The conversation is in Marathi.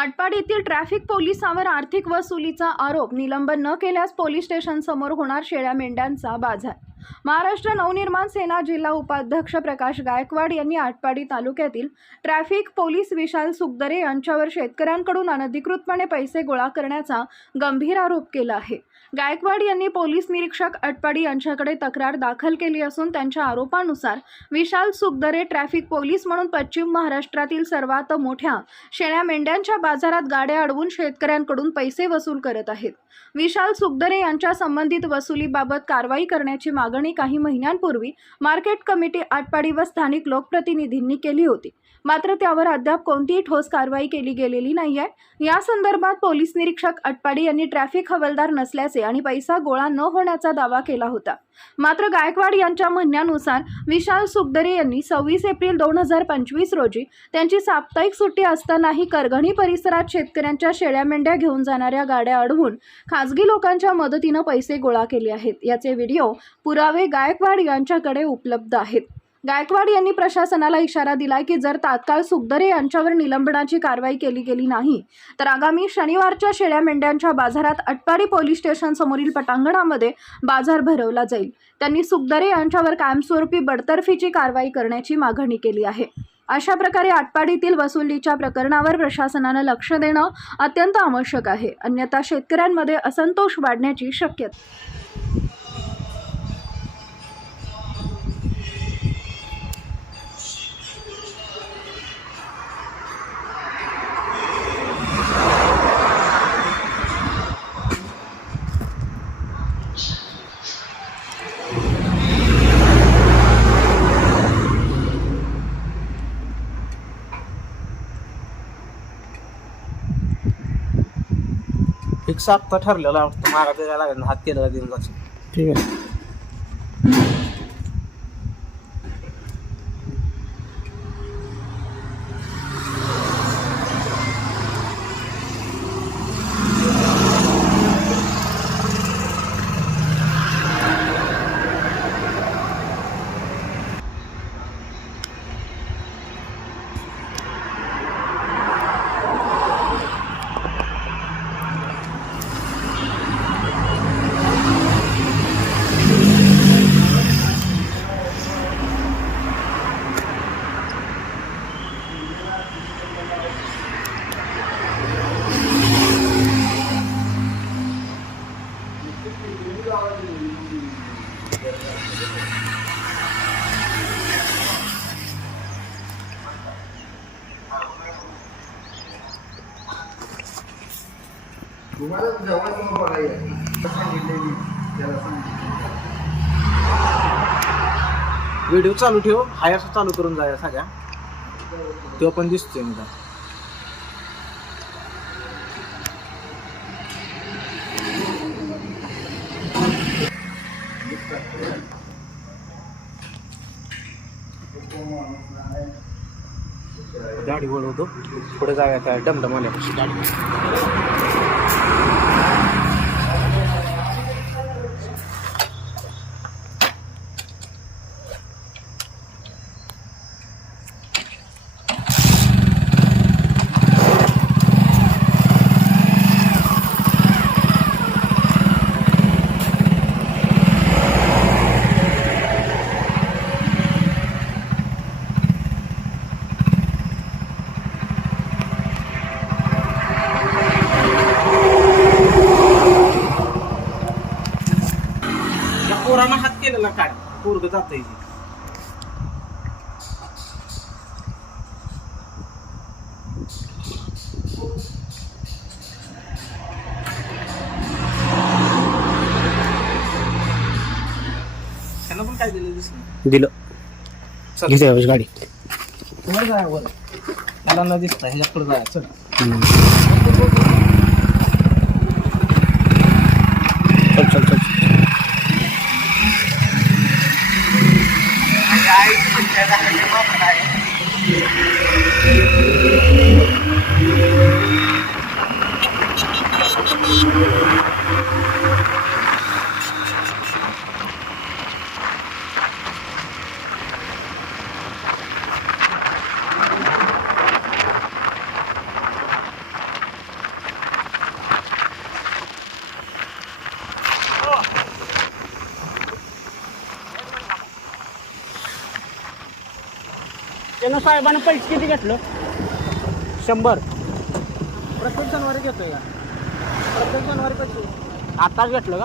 आटपाडीतील ट्रॅफिक पोलिसांवर आर्थिक वसुलीचा आरोप निलंबन न केल्यास पोलीस स्टेशनसमोर होणार शेळ्या मेंढ्यांचा बाजार महाराष्ट्र नवनिर्माण सेना जिल्हा उपाध्यक्ष प्रकाश गायकवाड यांनी आटपाडी तालुक्यातील ट्रॅफिक पोलीस विशाल सुखदरे यांच्यावर शेतकऱ्यांकडून अनधिकृतपणे पैसे गोळा करण्याचा गंभीर आरोप केला आहे. गायकवाड यांनी पोलीस निरीक्षक आटपाडी यांच्याकडे तक्रार दाखल केली असून त्यांच्या आरोपानुसार विशाल सुखदरे ट्रॅफिक पोलीस म्हणून पश्चिम महाराष्ट्रातील सर्वात मोठ्या शेळ्या मेंढ्यांच्या बाजारात गाड्या अडवून शेतकऱ्यांकडून पैसे वसूल करत आहेत. विशाल सुखदरे यांच्या संबंधित वसुलीबाबत कारवाई करण्याची मागणी काही महिन्यांपूर्वी मार्केट कमिटी आटपाडी व स्थानिक लोकप्रतिनिधींनी केली होती. मात्र त्यावर अद्याप कोणतीही ठोस कारवाई केली गेलेली नाही आहे या संदर्भात पोलीस निरीक्षक अटपाडी यांनी ट्रॅफिक हवालदार नसल्याचे आणि पैसा गोळा न होण्याचा दावा केला होता. मात्र गायकवाड यांच्या म्हणण्यानुसार विशाल सुखदरे यांनी सव्वीस एप्रिल दोन हजार पंचवीस रोजी त्यांची साप्ताहिक सुट्टी असतानाही करगणी परिसरात शेतकऱ्यांच्या शेळ्या मेंढ्या घेऊन जाणाऱ्या गाड्या अडवून खाजगी लोकांच्या मदतीनं पैसे गोळा केले आहेत. याचे व्हिडिओ पुरावे गायकवाड यांच्याकडे उपलब्ध आहेत. गायकवाड यांनी प्रशासनाला इशारा दिलाय की जर तात्काळ सुखदरे यांच्यावर निलंबनाची कारवाई केली गेली नाही तर आगामी शनिवारच्या शेळ्या मेंढ्यांच्या बाजारात अटपाडी पोलीस स्टेशन समोरील पटांगणामध्ये बाजार भरवला जाईल. त्यांनी सुखदरे यांच्यावर कायमस्वरूपी बडतर्फीची कारवाई करण्याची मागणी केली आहे. अशा प्रकारे आटपाडीतील वसुलीच्या प्रकरणावर प्रशासनानं लक्ष देणं अत्यंत आवश्यक आहे. अन्यथा शेतकऱ्यांमध्ये असंतोष वाढण्याची शक्यता फिक्स हप्ता ठरलेला मागा द्यायला लागेल हात केलेला देऊन जायचं ठीक आहे. व्हिडिओ चालू ठेव. हाय चालू करून जाया सगळ्या. तो पण दिसतोय मला. गाडी वळवतो पुढे जाऊया डमडम आल्यापासून गाडी या पोरानं हात केलेला काय पोरग जात त्यांना पण काय दिलं दिसलं? दिलं. चल. घेते यावेळेस गाडी. वर जाय वर. न दिसता ह्याच्याकडे जाय. चल. चल त्यानं साहेबानं पैसे किती घेतलं? शंभर. प्रत्येक शनिवारी घेतोय का? प्रत्येक शनिवारी पैसे. आताच घेतलं का?